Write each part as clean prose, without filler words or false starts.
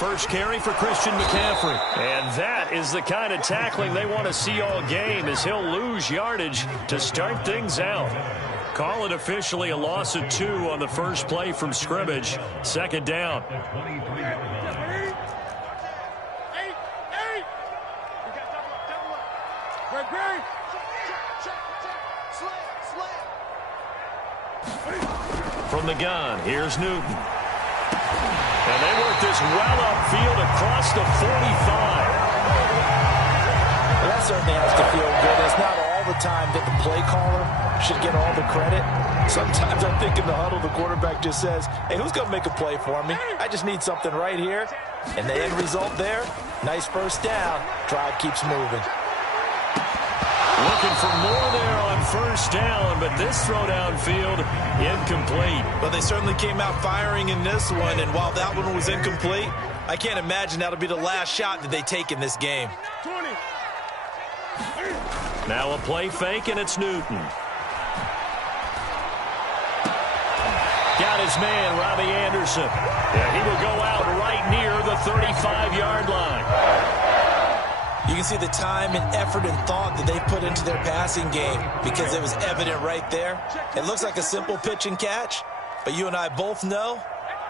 first carry for Christian McCaffrey. And that is the kind of tackling they want to see all game, as he'll lose yardage to start things out. Call it officially a loss of 2 on the first play from scrimmage. Second down. From the gun, here's Newton. And they work this well upfield across the 45. Well, that certainly has to feel good. It's not all the time that the play caller should get all the credit. Sometimes I think in the huddle, the quarterback just says, hey, who's going to make a play for me? I just need something right here. And the end result there, nice first down. Drive keeps moving. Looking for more there on first down, but this throw downfield incomplete. But they certainly came out firing in this one, and while that one was incomplete, I can't imagine that'll be the last shot that they take in this game. Now a play fake, and it's Newton. Got his man, Robbie Anderson. Yeah, he will go out right near the 35-yard line. You can see the time and effort and thought that they put into their passing game because it was evident right there. It looks like a simple pitch and catch, but you and I both know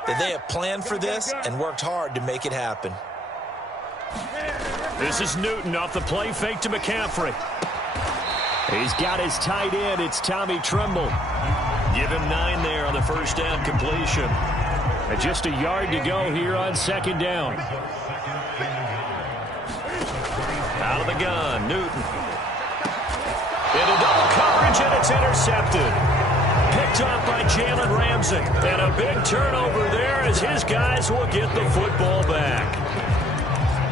that they have planned for this and worked hard to make it happen. This is Newton off the play fake to McCaffrey. He's got his tight end. It's Tommy Tremble. Give him 9 there on the first down completion. And just a yard to go here on second down. Out of the gun, Newton. Into double coverage, and it's intercepted. Picked up by Jalen Ramsey. And a big turnover there as his guys will get the football back.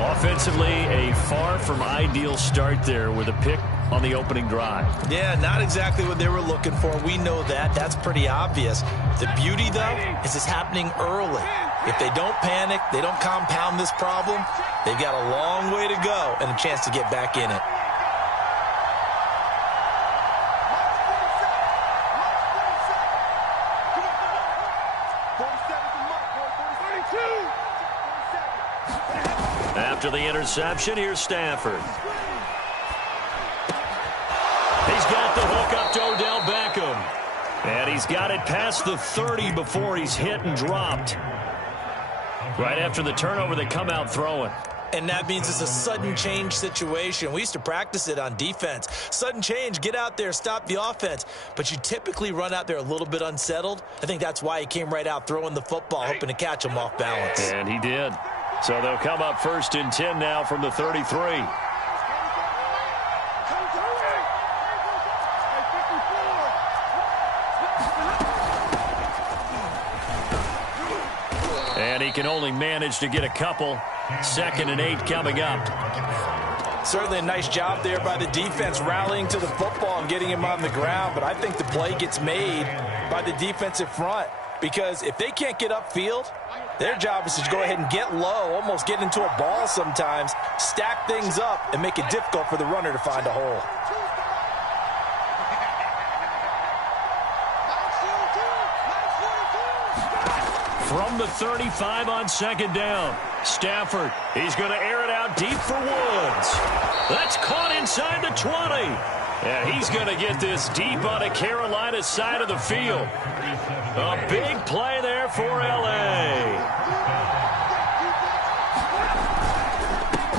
Offensively, a far from ideal start there with a pick on the opening drive. Yeah, not exactly what they were looking for. We know that. That's pretty obvious. The beauty, though, is it's happening early. If they don't panic, they don't compound this problem, they've got a long way to go and a chance to get back in it. After the interception, here's Stafford. He's got the hook up to Odell Beckham. And he's got it past the 30 before he's hit and dropped. Right after the turnover, they come out throwing. And that means it's a sudden change situation. We used to practice it on defense. Sudden change, get out there, stop the offense. But you typically run out there a little bit unsettled. I think that's why he came right out throwing the football, hoping to catch him off balance. And he did. So they'll come up 1st and 10 now from the 33. And he can only manage to get a couple. 2nd and 8 coming up. Certainly a nice job there by the defense rallying to the football and getting him on the ground. But I think the play gets made by the defensive front. Because if they can't get upfield, their job is to go ahead and get low, almost get into a ball sometimes, stack things up, and make it difficult for the runner to find a hole. From the 35 on 2nd down. Stafford, he's going to air it out deep for Woods. That's caught inside the 20. And he's going to get this deep on the Carolina side of the field. A big play there for L.A.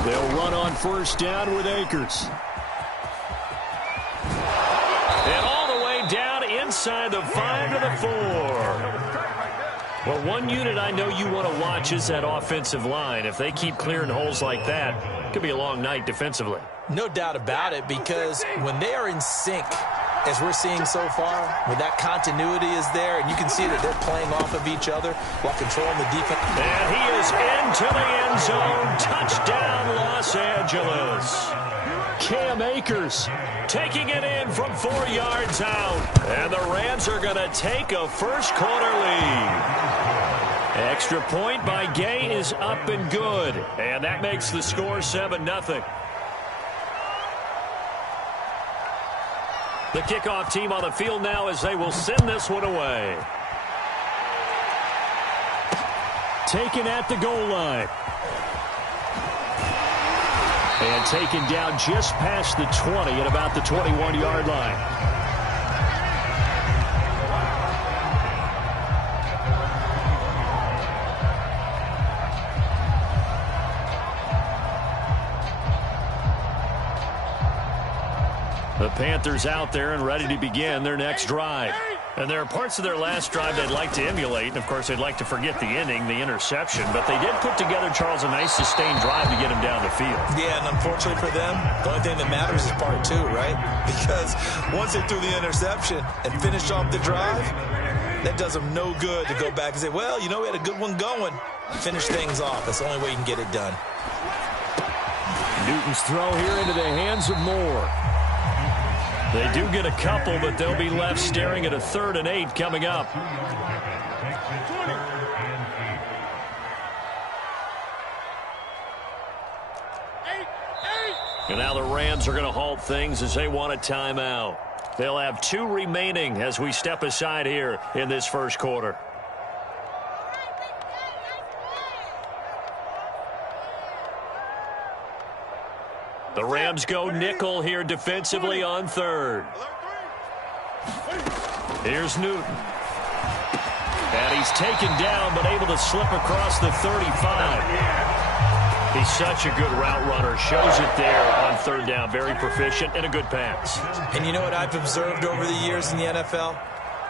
They'll run on 1st down with Akers. And all the way down inside the 5 to the 4. Well, one unit I know you want to watch is that offensive line. If they keep clearing holes like that, it could be a long night defensively. No doubt about it, because when they are in sync, as we're seeing so far, when that continuity is there, and you can see that they're playing off of each other while controlling the defense. And he is into the end zone. Touchdown, Los Angeles. Cam Akers taking it in from 4 yards out. And the Rams are going to take a first-quarter lead. Extra point by Gay is up and good. And that makes the score 7-0. The kickoff team on the field now as they will send this one away. taken at the goal line. And taken down just past the 20 at about the 21-yard line. The Panthers out there and ready to begin their next drive. And there are parts of their last drive they'd like to emulate. And, of course, they'd like to forget the ending, the interception. But they did put together, Charles, a nice sustained drive to get him down the field. Yeah, and unfortunately for them, the only thing that matters is part two, right? Because once they threw the interception and finished off the drive, that does them no good to go back and say, well, you know, we had a good one going. Finish things off. That's the only way you can get it done. Newton's throw here into the hands of Moore. They do get a couple, but they'll be left staring at a 3rd and 8 coming up. And now the Rams are going to halt things as they want a timeout. They'll have 2 remaining as we step aside here in this first quarter. The Rams go nickel here defensively on 3rd. Here's Newton. And he's taken down but able to slip across the 35. He's such a good route runner. Shows it there on 3rd down. Very proficient and a good pass. And you know what I've observed over the years in the NFL?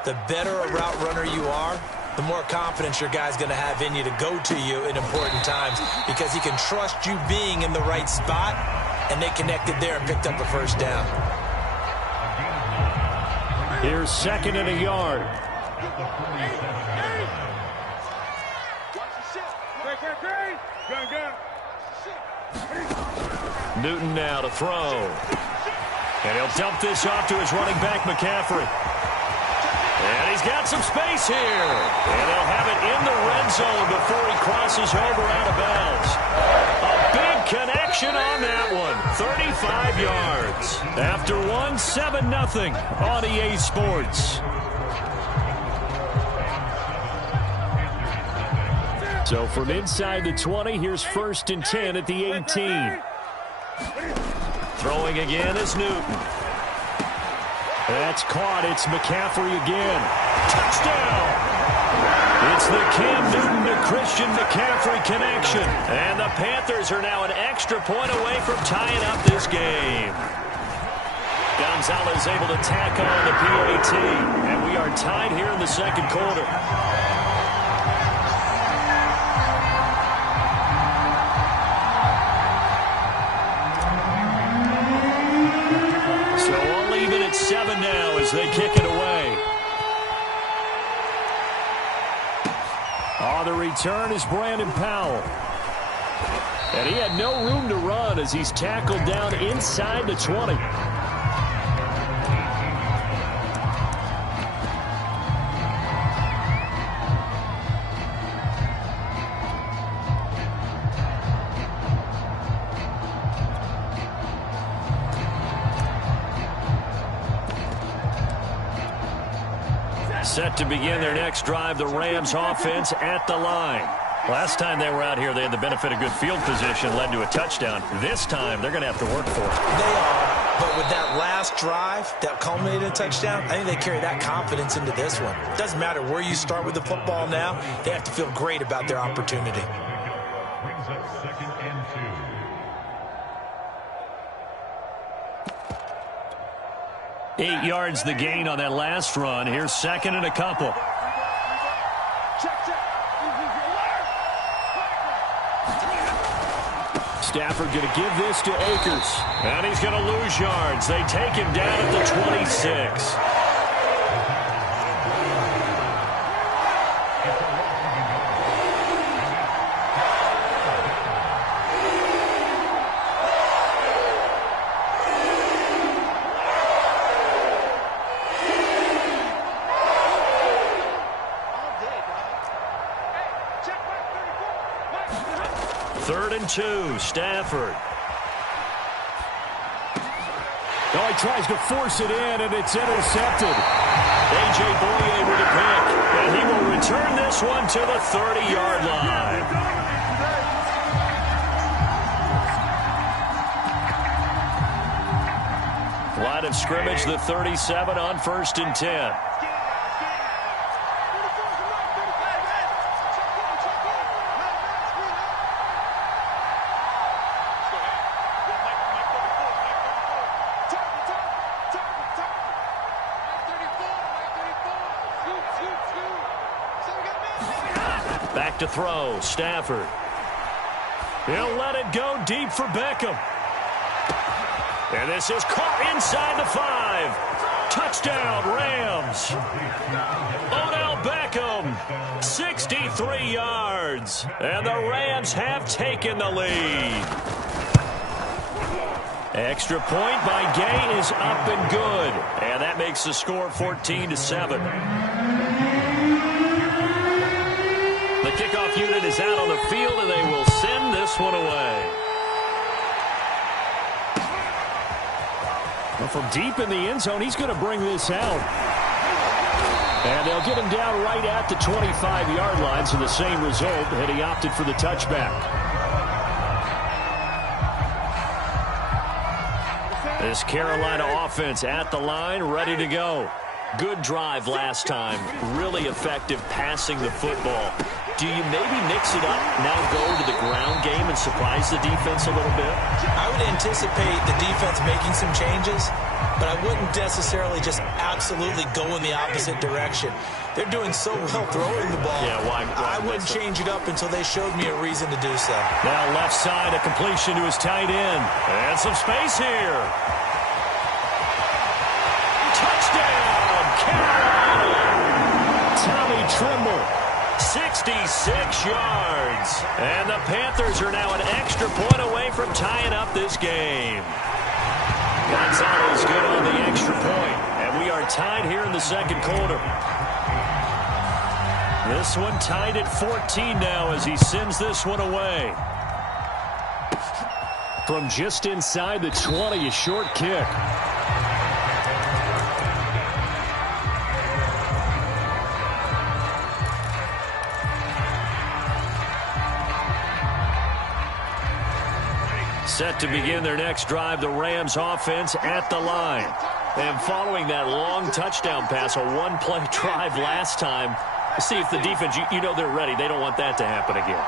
The better a route runner you are, the more confidence your guy's going to have in you to go to you in important times because he can trust you being in the right spot. And they connected there and picked up a 1st down. Here's 2nd and a yard. Newton now to throw. And he'll dump this off to his running back, McCaffrey. And he's got some space here. And they'll have it in the red zone before he crosses over out of bounds. A big connection on that one. 35 yards. After one, 7-0 on EA Sports. So from inside the 20, here's 1st and 10 at the 18. Throwing again is Newton. That's caught. It's McCaffrey again. Touchdown! It's the Cam Newton to Christian McCaffrey connection. And the Panthers are now an extra point away from tying up this game. Gonzalez able to tack on the PAT. And we are tied here in the second quarter. So all even at 7 now as they kick it away. On the return is Brandon Powell. And he had no room to run as he's tackled down inside the 20. Set to begin their next drive, the Rams offense at the line. Last time they were out here, they had the benefit of good field position, led to a touchdown. This time, they're going to have to work for it. They are, but with that last drive that culminated in a touchdown, I think they carry that confidence into this one. It doesn't matter where you start with the football now. They have to feel great about their opportunity. Brings up 2nd and 2. 8 yards the gain on that last run. Here's 2nd and a couple. Stafford going to give this to Akers. And he's going to lose yards. They take him down at the 26. Third and 2, Stafford. Oh, he tries to force it in, and it's intercepted. A.J. Bouye with a pick, and he will return this this one to the 30-yard line. Line of scrimmage, the 37 on 1st and 10. Back to throw, Stafford. He'll let it go deep for Beckham. And this is caught inside the 5. Touchdown, Rams. Odell Beckham, 63 yards. And the Rams have taken the lead. Extra point by Gay is up and good. And that makes the score 14-7. The kickoff unit is out on the field, and they will send this one away. Well, from deep in the end zone, he's going to bring this out. And they'll get him down right at the 25-yard line, so the same result, and he opted for the touchback. This Carolina offense at the line, ready to go. Good drive last time. Really effective passing the football. Do you maybe mix it up, now go to the ground game and surprise the defense a little bit? I would anticipate the defense making some changes, but I wouldn't necessarily just absolutely go in the opposite direction. They're doing so well throwing the ball. Yeah, why I wouldn't change it up until they showed me a reason to do so. Now left side, a completion to his tight end. And some space here. Touchdown, Carolina! Tommy Tremble. 66 yards. And the Panthers are now an extra point away from tying up this game. Gonzalez good on the extra point. And we are tied here in the second quarter. This one tied at 14 now as he sends this one away. From just inside the 20, a short kick. Set to begin their next drive, the Rams offense at the line. And following that long touchdown pass, a one-play drive last time, see if the defense, you know they're ready. They don't want that to happen again.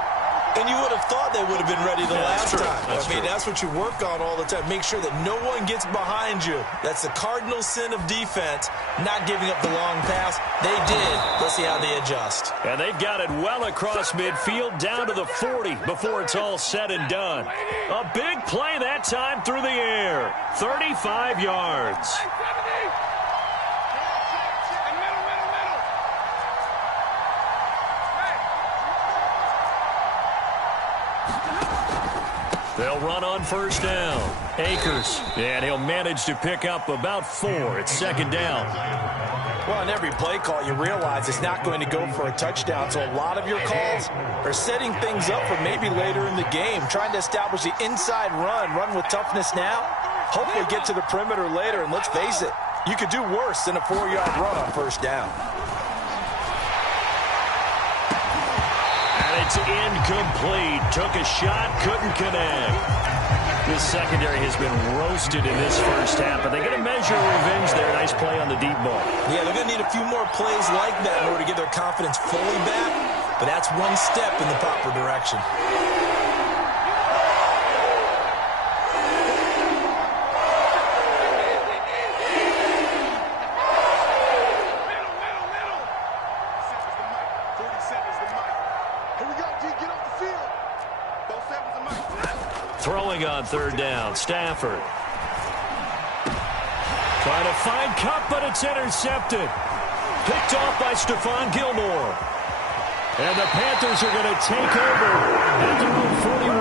And you would have thought they would have been ready the last time. That's what you work on all the time. Make sure that no one gets behind you. That's the cardinal sin of defense, not giving up the long pass. They did. Let's see how they adjust. And they've got it well across midfield, down to the 40 before it's all said and done. A big play that time through the air. 35 yards. They'll run on first down. Akers, and he'll manage to pick up about 4. It's second down. Well, on every play call, you realize it's not going to go for a touchdown. So a lot of your calls are setting things up for maybe later in the game, trying to establish the inside run with toughness now. Hopefully get to the perimeter later, and let's face it, you could do worse than a 4-yard run on first down. It's incomplete. Took a shot, couldn't connect. This secondary has been roasted in this first half, but they're going to measure revenge there. Nice play on the deep ball. Yeah, they're going to need a few more plays like that in order to get their confidence fully back, but that's one step in the proper direction. Throwing on third down, Stafford. Trying to find Kupp, but it's intercepted. Picked off by Stephon Gilmore. And the Panthers are going to take over at their own 41.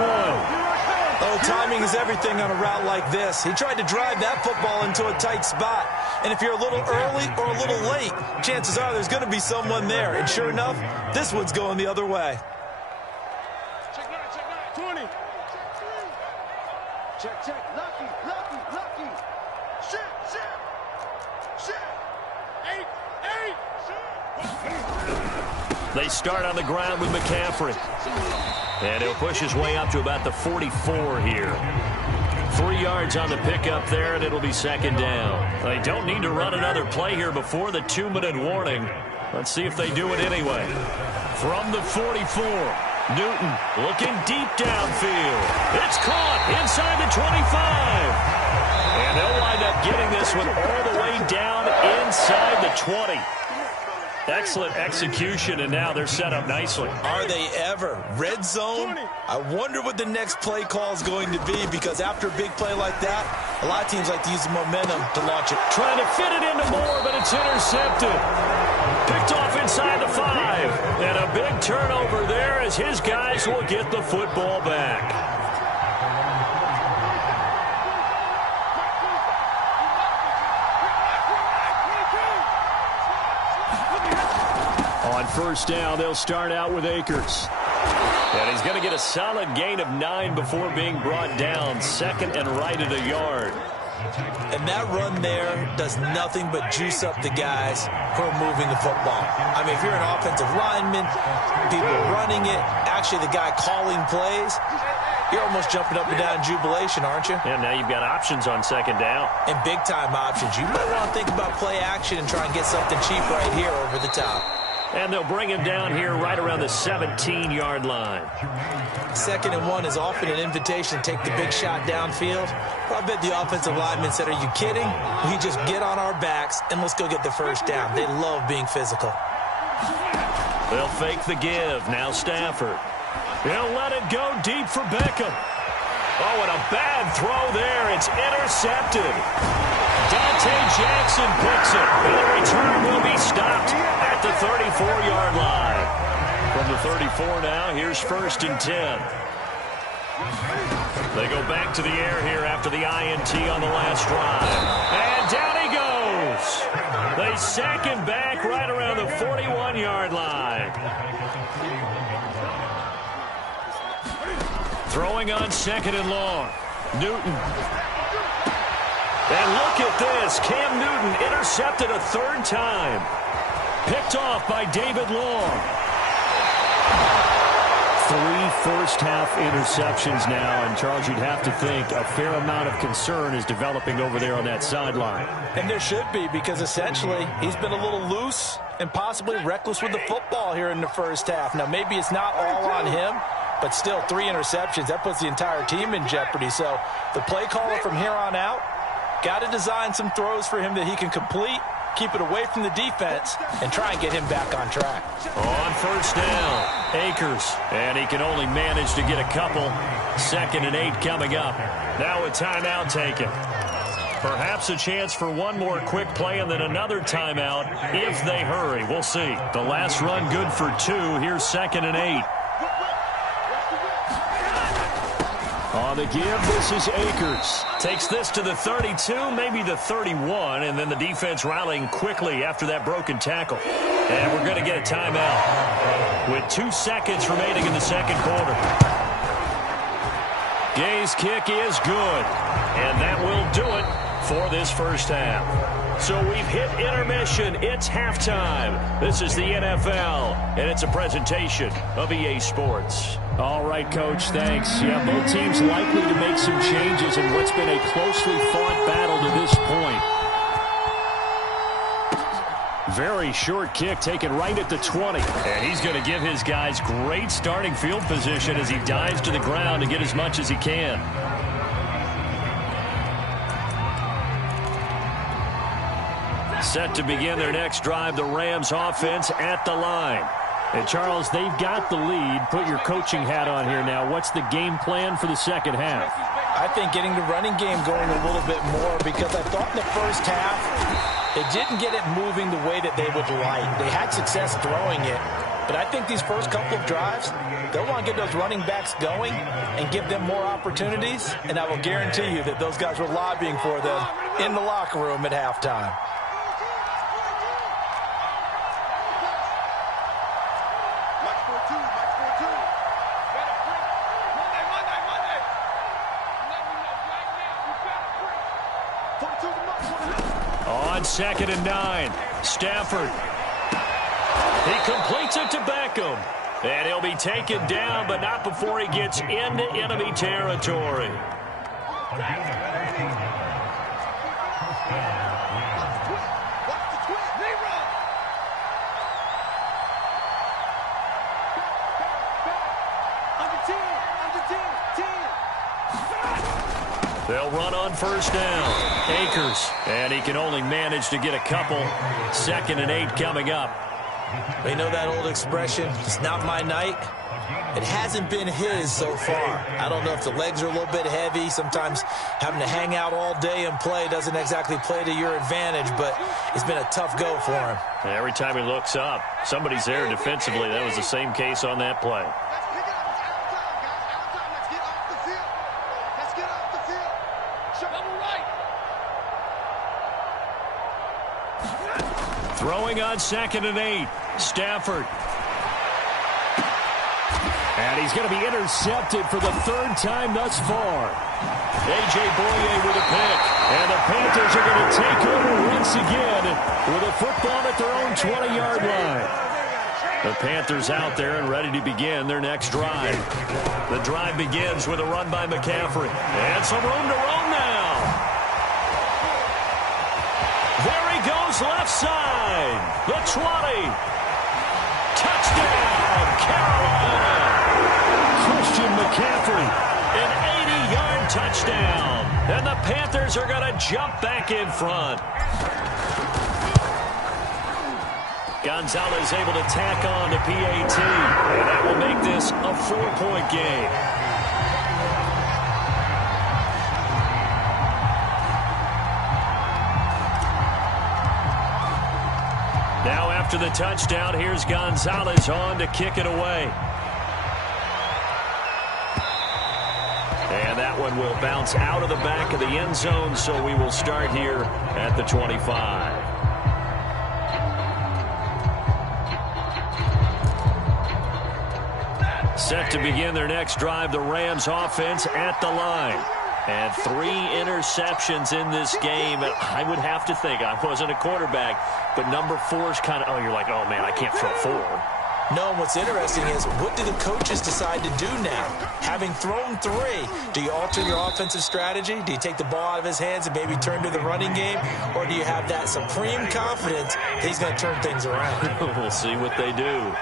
Oh, timing is everything on a route like this. He tried to drive that football into a tight spot. And if you're a little early or a little late, chances are there's going to be someone there. And sure enough, this one's going the other way. Check 20. Check. Lucky. Shit. 8. They start on the ground with McCaffrey. And he'll push his way up to about the 44 here. 3 yards on the pickup there, and it'll be second down. They don't need to run another play here before the 2-minute warning. Let's see if they do it anyway. From the 44, Newton looking deep downfield. It's caught inside the 25. And they'll wind up getting this one all the way down inside the 20. Excellent execution, and now they're set up nicely. Are they ever? Red zone? I wonder what the next play call is going to be, because after a big play like that, a lot of teams like to use the momentum to launch it. Trying to fit it into Moore, but it's intercepted. Picked off inside the 5. And a big turnover there as his guys will get the football back. On first down, they'll start out with Akers. And he's going to get a solid gain of 9 before being brought down. Second and right at a yard. And that run there does nothing but juice up the guys who are moving the football. I mean, if you're an offensive lineman, people running it, actually the guy calling plays, you're almost jumping up and down in jubilation, aren't you? And now you've got options on second down. And big-time options. You might want to think about play action and try and get something cheap right here over the top. And they'll bring him down here right around the 17-yard line. 2nd and 1 is often an invitation to take the big shot downfield. Well, I bet the offensive lineman said, are you kidding? We just get on our backs and let's go get the first down. They love being physical. They'll fake the give. Now Stafford. He'll let it go deep for Beckham. Oh, and a bad throw there. It's intercepted. Dante Jackson picks it. And the return will be stopped at the 34-yard line. From the 34 now, here's 1st and 10. They go back to the air here after the INT on the last drive. And down he goes. They sack him back right around the 41-yard line. Throwing on 2nd and long. Newton. And look at this. Cam Newton intercepted a 3rd time. Picked off by David Long. 3 first-half interceptions now. And, Charles, you'd have to think a fair amount of concern is developing over there on that sideline. And there should be, because essentially he's been a little loose and possibly reckless with the football here in the first half. Now, maybe it's not all on him, but still 3 interceptions. That puts the entire team in jeopardy. So the play caller from here on out got to design some throws for him that he can complete, keep it away from the defense, and try and get him back on track. On first down, Akers. And he can only manage to get a couple. 2nd and 8 coming up. Now a timeout taken. Perhaps a chance for one more quick play and then another timeout if they hurry. We'll see. The last run good for 2. Here's 2nd and 8. On the give, this is Akers. Takes this to the 32, maybe the 31, and then the defense rallying quickly after that broken tackle. And we're going to get a timeout with 2 seconds remaining in the second quarter. Gay's kick is good, and that will do it for this first half. So we've hit intermission. It's halftime. This is the NFL, and it's a presentation of EA Sports. All right, Coach, thanks. Yeah, both teams likely to make some changes in what's been a closely fought battle to this point. Very short kick taken right at the 20. And he's going to give his guys great starting field position as he dives to the ground to get as much as he can. Set to begin their next drive, the Rams offense at the line. And, Charles, they've got the lead. Put your coaching hat on here now. What's the game plan for the second half? I think getting the running game going a little bit more, because I thought in the first half they didn't get it moving the way that they would like. They had success throwing it, but I think these first couple of drives, they'll want to get those running backs going and give them more opportunities, and I will guarantee you that those guys were lobbying for them in the locker room at halftime. On 2nd and 9, Stafford. He completes it to Beckham. And he'll be taken down, but not before he gets into enemy territory. They'll run on first down. Akers. And he can only manage to get a couple. 2nd and 8 coming up. They know that old expression, it's not my night. It hasn't been his so far. I don't know if the legs are a little bit heavy. Sometimes having to hang out all day and play doesn't exactly play to your advantage, but it's been a tough go for him. And every time he looks up, somebody's there defensively. That was the same case on that play. Throwing on 2nd and 8. Stafford. And he's going to be intercepted for the 3rd time thus far. A.J. Boye with a pick. And the Panthers are going to take over once again with a football at their own 20-yard line. The Panthers out there and ready to begin their next drive. The drive begins with a run by McCaffrey. And some room to roam now. There he goes left side. The 20. Touchdown, Carolina. Christian McCaffrey, an 80-yard touchdown. And the Panthers are going to jump back in front. Gonzalez able to tack on to PAT. And that will make this a 4-point game. Now after the touchdown, here's Gonzalez on to kick it away. And that one will bounce out of the back of the end zone, so we will start here at the 25. Set to begin their next drive, the Rams offense at the line. And 3 interceptions in this game. I would have to think, I wasn't a quarterback, but number 4 is kind of, oh, you're like, oh, man, I can't throw 4. No, and what's interesting is, what do the coaches decide to do now? Having thrown 3, do you alter your offensive strategy? Do you take the ball out of his hands and maybe turn to the running game? Or do you have that supreme confidence that he's going to turn things around? We'll see what they do.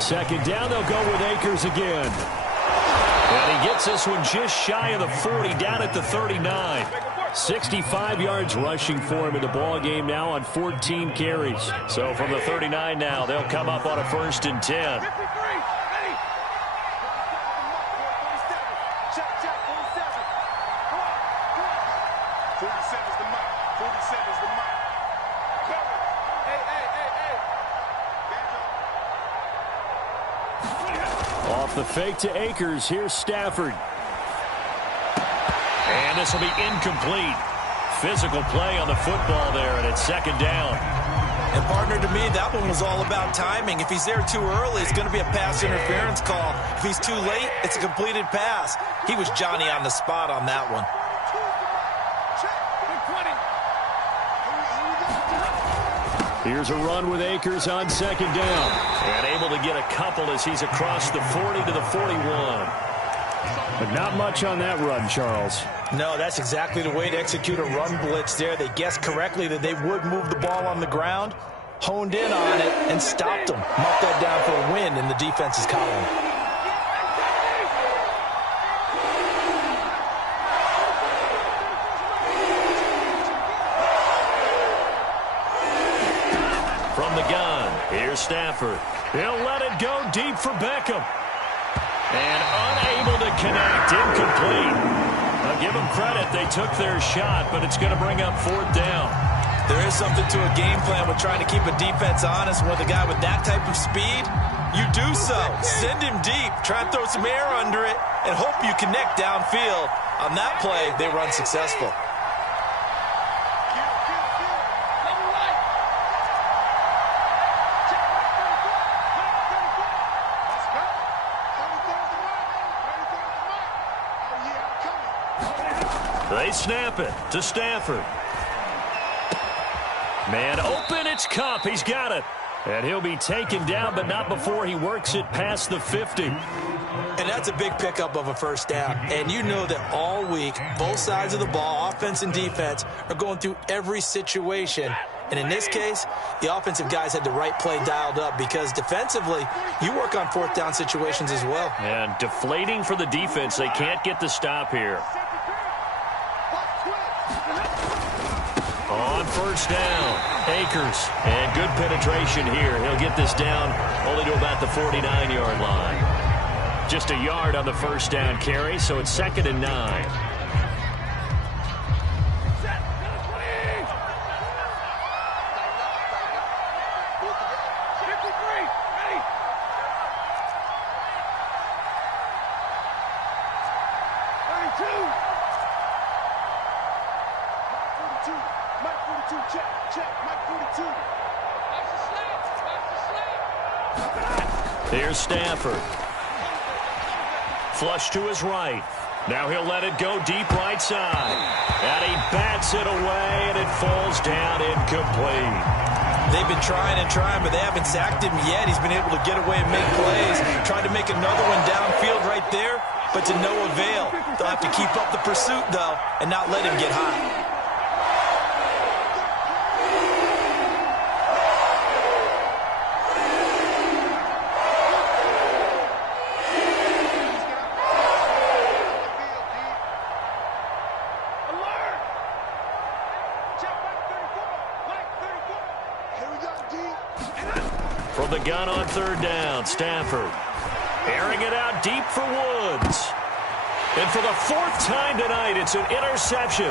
2nd down, they'll go with Akers again. And he gets this one just shy of the 40, down at the 39. 65 yards rushing for him in the ball game now on 14 carries. So from the 39 now, they'll come up on a 1st and 10. Off the fake to Akers. Here's Stafford. And this will be incomplete. Physical play on the football there, and it's 2nd down. And, partner, to me, that one was all about timing. If he's there too early, it's going to be a pass interference call. If he's too late, it's a completed pass. He was Johnny on the spot on that one. Here's a run with Akers on 2nd down. And able to get a couple as he's across the 40 to the 41. But not much on that run, Charles. No, that's exactly the way to execute a run blitz there. They guessed correctly that they would move the ball on the ground, honed in on it, and stopped them. Marked that down for a win in the defense's column. From the gun, here's Stafford. He'll let it go deep for Beckham. And unable to connect, incomplete. I'll give them credit, they took their shot, but it's going to bring up 4th down. There is something to a game plan with trying to keep a defense honest. With a guy with that type of speed, you do so. Send him deep, try and throw some air under it, and hope you connect downfield. On that play, they run successful. They snap it to Stafford. Man open, it's Kupp. He's got it. And he'll be taken down, but not before he works it past the 50. And that's a big pickup of a first down. And you know that all week, both sides of the ball, offense and defense, are going through every situation. And in this case, the offensive guys had the right play dialed up because defensively, you work on fourth down situations as well. And deflating for the defense. They can't get the stop here. On first down, Akers. And good penetration here. He'll get this down only to about the 49-yard line. Just a yard on the first down carry, so it's 2nd and 9. Here's Stafford. Flush to his right. Now he'll let it go deep right side. And he bats it away, and it falls down incomplete. They've been trying and trying, but they haven't sacked him yet. He's been able to get away and make plays. Tried to make another one downfield right there, but to no avail. They'll have to keep up the pursuit, though, and not let him get hot. From the gun on third down, Stafford airing it out deep for Woods. And for the 4th time tonight, it's an interception.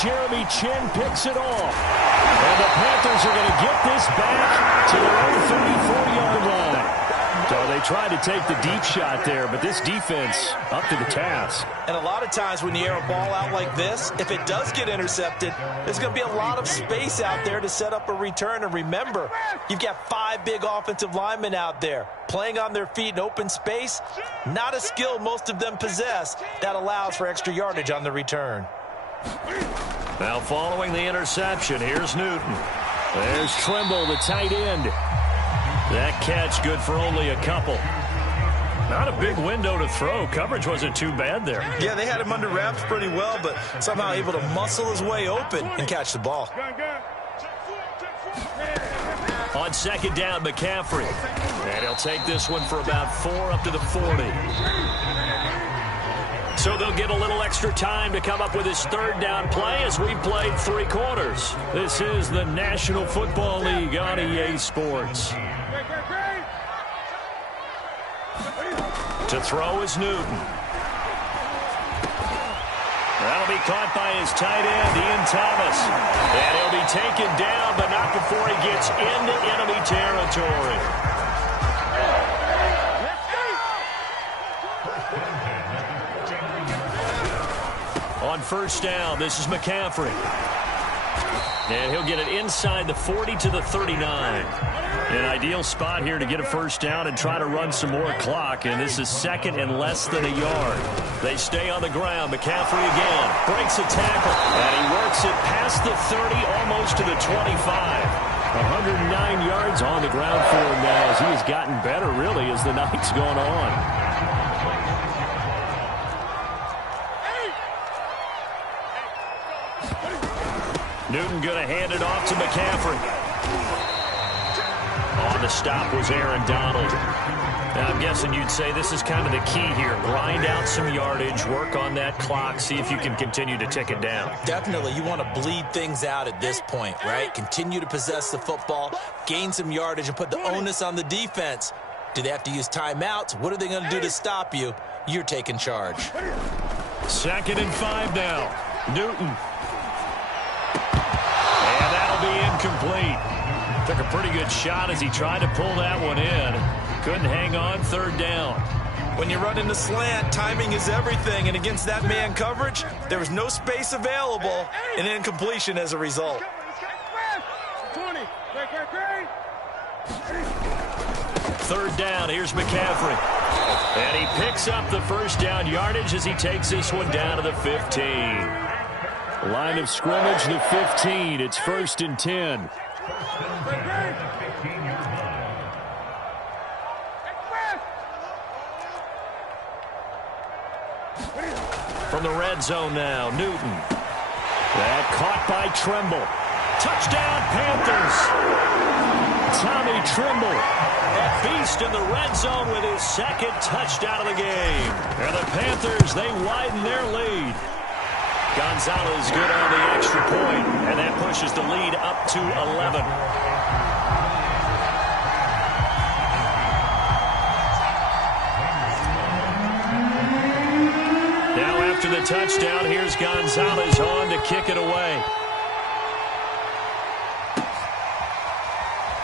Jeremy Chinn picks it off. And the Panthers are going to get this back to their own 34-yard line. So they tried to take the deep shot there, but this defense up to the task. And a lot of times when you air a ball out like this, if it does get intercepted, there's going to be a lot of space out there to set up a return. And remember, you've got 5 big offensive linemen out there playing on their feet in open space. Not a skill most of them possess that allows for extra yardage on the return. Now following the interception, here's Newton. There's Trimble, the tight end. That catch good for only a couple. Not a big window to throw. Coverage wasn't too bad there. Yeah, they had him under wraps pretty well, but somehow able to muscle his way open and catch the ball. On 2nd down, McCaffrey. And he'll take this one for about 4 up to the 40. So they'll get a little extra time to come up with his 3rd down play as we played 3 quarters. This is the National Football League on EA Sports. To throw is Newton. That'll be caught by his tight end, Ian Thomas. And he'll be taken down, but not before he gets into enemy territory. On first down, this is McCaffrey. And he'll get it inside the 40 to the 39. An ideal spot here to get a first down and try to run some more clock. And this is 2nd and less than a yard. They stay on the ground. McCaffrey again breaks a tackle. And he works it past the 30, almost to the 25. 109 yards on the ground for him now as he has gotten better, really, as the night's gone on. Newton going to hand it off to McCaffrey. On the stop was Aaron Donald. Now, I'm guessing you'd say this is kind of the key here. Grind out some yardage, work on that clock, see if you can continue to tick it down. Definitely. You want to bleed things out at this point, right? Continue to possess the football, gain some yardage, and put the onus on the defense. Do they have to use timeouts? What are they going to do to stop you? You're taking charge. 2nd and 5 now. Newton. And that'll be incomplete. Took a pretty good shot as he tried to pull that one in. Couldn't hang on 3rd down. When you run in the slant, timing is everything. And against that man coverage, there was no space available. An incompletion as a result. 3rd down, here's McCaffrey. And he picks up the first down yardage as he takes this one down to the 15. Line of scrimmage, the 15. It's 1st and 10. From the red zone now, Newton. That caught by Trimble. Touchdown, Panthers. Tommy Trimble, a beast in the red zone with his 2nd touchdown of the game. And the Panthers, they widen their lead. Gonzalez good on the extra point, and that pushes the lead up to 11. Now after the touchdown, here's Gonzalez on to kick it away.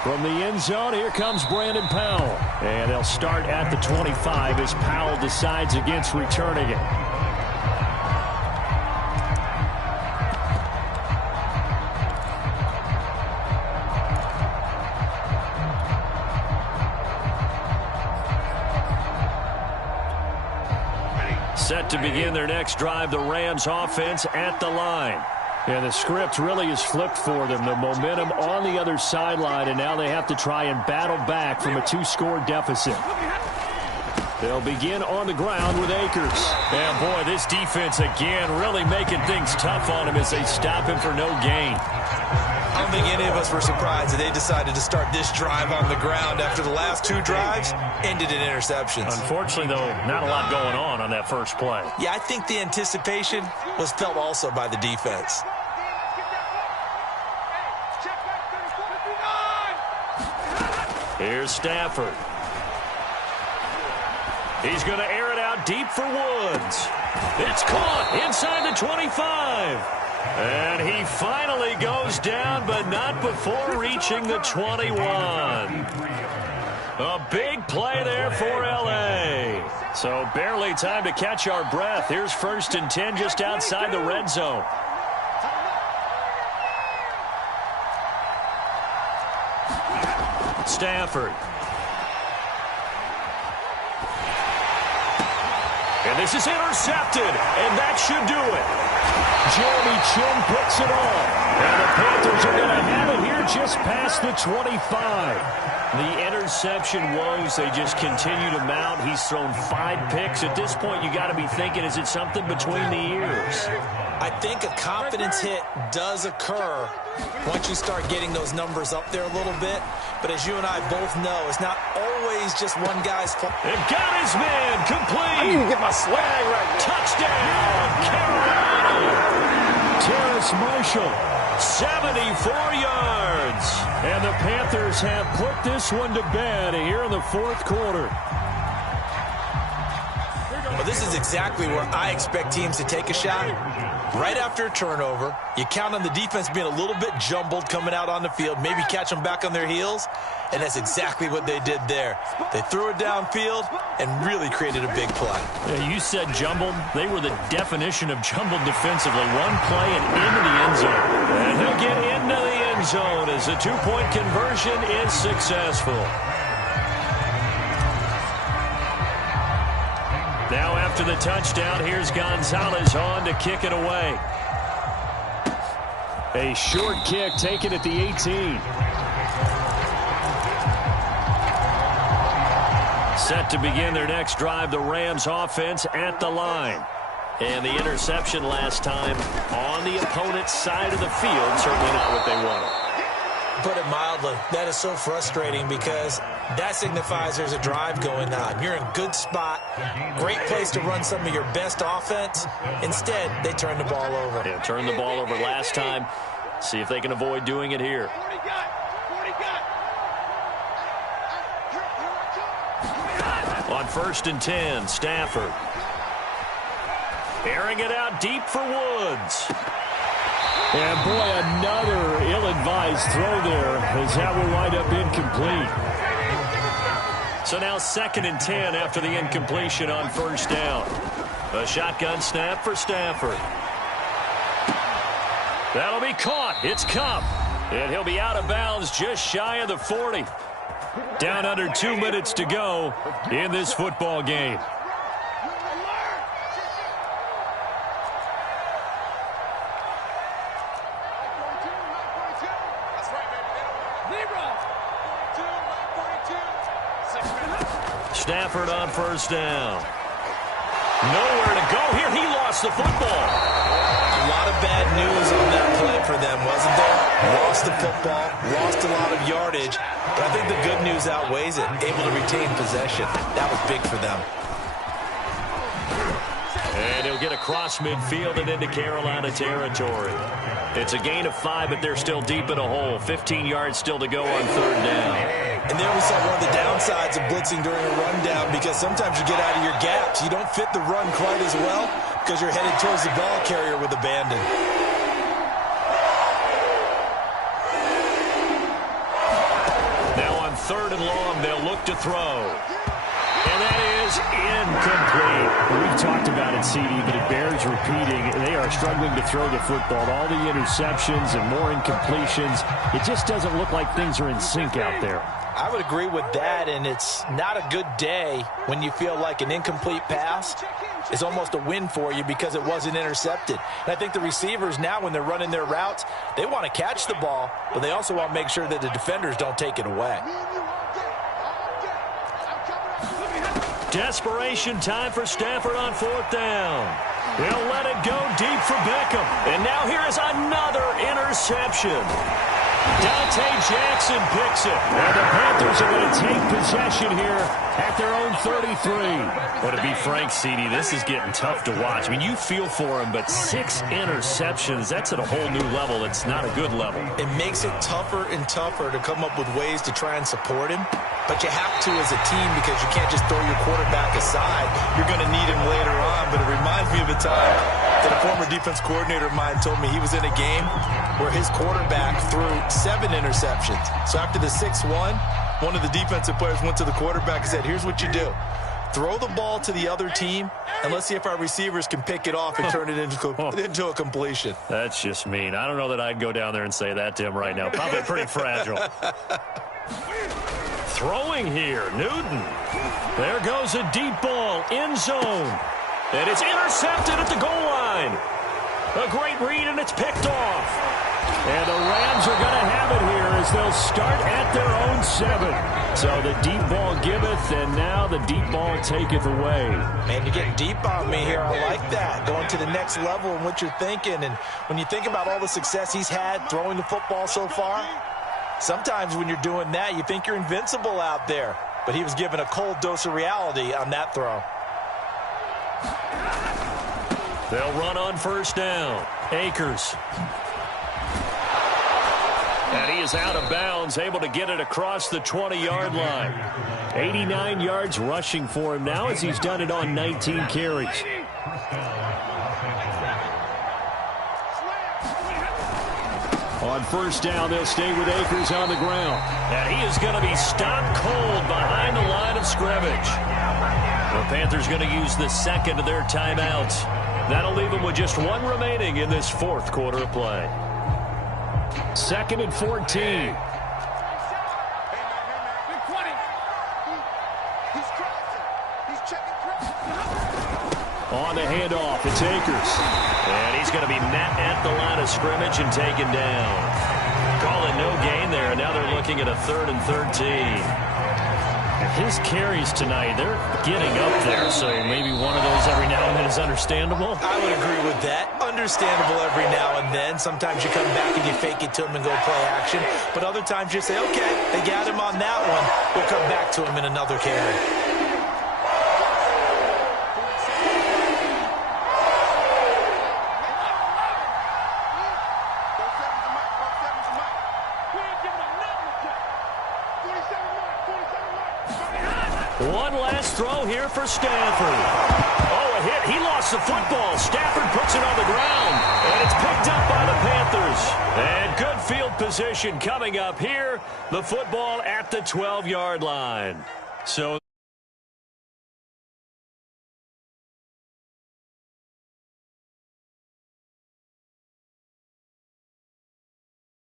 From the end zone, here comes Brandon Powell. And they'll start at the 25 as Powell decides against returning it. Set to begin their next drive, the Rams offense at the line. And the script really is flipped for them. The momentum on the other sideline, and now they have to try and battle back from a 2-score deficit. They'll begin on the ground with Akers. And boy, this defense again really making things tough on him as they stop him for no gain. I don't think any of us were surprised that they decided to start this drive on the ground after the last 2 drives ended in interceptions. Unfortunately, though, not a lot going on that first play. Yeah, I think the anticipation was felt also by the defense. Here's Stafford. He's going to air it out deep for Woods. It's caught inside the 25. And he finally goes down, but not before reaching the 21. A big play there for L.A. So barely time to catch our breath. Here's 1st and 10 just outside the red zone. Stafford. And this is intercepted, and that should do it. Jeremy Chin picks it off. And the Panthers are going to have it here just past the 25. The interception woes, they just continue to mount. He's thrown 5 picks. At this point, you got to be thinking, is it something between the ears? I think a confidence hit does occur once you start getting those numbers up there a little bit. But as you and I both know, it's not always just one guy's fault. And got his man complete. I need to get my swag right now. Touchdown, Carolina. Terrace Marshall, 74 yards. And the Panthers have put this one to bed here in the 4th quarter. Well, this is exactly where I expect teams to take a shot. Right after a turnover, you count on the defense being a little bit jumbled coming out on the field, maybe catch them back on their heels, and that's exactly what they did there. They threw it downfield and really created a big play. Yeah, you said jumbled. They were the definition of jumbled defensively. One play and into the end zone. And he'll get into the end zone as the 2-point conversion is successful. Now after the touchdown, here's Gonzalez on to kick it away. A short kick taken at the 18. Set to begin their next drive, the Rams offense at the line. And the interception last time on the opponent's side of the field, certainly not what they wanted. Put it mildly, that is so frustrating because that signifies there's a drive going on. You're in a good spot, great place to run some of your best offense. Instead, they turn the ball over. Yeah, turned the ball over last time. See if they can avoid doing it here. On 1st and 10, Stafford. Airing it out deep for Woods. And boy, another ill-advised throw there as that will wind up incomplete. So now 2nd and 10 after the incompletion on 1st down. A shotgun snap for Stafford. That'll be caught. It's Kupp. And he'll be out of bounds just shy of the 40. Down under 2 minutes to go in this football game. Stafford on first down. Nowhere to go here. He lost the football. A lot of bad news on that play for them, wasn't there? Lost the football, lost a lot of yardage. But I think the good news outweighs it. Able to retain possession. That was big for them. And he'll get across midfield and into Carolina territory. It's a gain of 5, but they're still deep in a hole. 15 yards still to go on third down. And there we saw one of the downsides of blitzing during a rundown, because sometimes you get out of your gaps. You don't fit the run quite as well because you're headed towards the ball carrier with abandon. Now on third and long, they'll look to throw. And that is incomplete. We've talked about it, CD, but it bears repeating. They are struggling to throw the football. All the interceptions and more incompletions. It just doesn't look like things are in sync out there. I would agree with that, and it's not a good day when you feel like an incomplete pass is almost a win for you because it wasn't intercepted. And I think the receivers now, when they're running their routes, they want to catch the ball, but they also want to make sure that the defenders don't take it away. Desperation time for Stafford on fourth down. He'll let it go deep for Beckham. And now here is another interception. Dante Jackson picks it. And the Panthers are going to take possession here at their own 33. Well, to be frank, CD, this is getting tough to watch. I mean, you feel for him, but 6 interceptions, that's at a whole new level. It's not a good level. It makes it tougher and tougher to come up with ways to try and support him. But you have to as a team, because you can't just throw your quarterback aside. You're going to need him later on. But it reminds me of a time that a former defense coordinator of mine told me he was in a game where his quarterback threw 7 interceptions. So after the 6-1, one of the defensive players went to the quarterback and said, here's what you do. Throw the ball to the other team, and let's see if our receivers can pick it off and turn it into a completion. That's just mean. I don't know that I'd go down there and say that to him right now. Probably pretty fragile. Throwing here, Newton. There goes a deep ball, end zone. And it's intercepted at the goal line. A great read, and it's picked off. And the Rams are going to have it here as they'll start at their own 7. So the deep ball giveth, and now the deep ball taketh away. Man, you're getting deep on me here. I like that. Going to the next level in what you're thinking. And when you think about all the success he's had throwing the football so far, sometimes when you're doing that, you think you're invincible out there. But he was given a cold dose of reality on that throw. They'll run on first down. Akers. And he is out of bounds, able to get it across the 20-yard line. 89 yards rushing for him now as he's done it on 19 carries. On first down, they'll stay with Akers on the ground. And he is going to be stopped cold behind the line of scrimmage. The Panthers going to use the second of their timeouts. That'll leave them with just 1 remaining in this fourth quarter of play. 2nd and 14. On the handoff, it's Akers. And he's going to be met at the line of scrimmage and taken down. Calling no gain there, and now they're looking at a 3rd and 13. His carries tonight, they're getting up there, so maybe one of those every now and then is understandable. I would agree with that. Understandable every now and then. Sometimes you come back and you fake it to him and go play action. But other times you say, okay, they got him on that one. We'll come back to him in another carry. One last throw here for Stafford. Oh, a hit. He lost the football. Stafford puts it on the ground. And it's picked up by the Panthers. And good field position coming up here. The football at the 12-yard line. So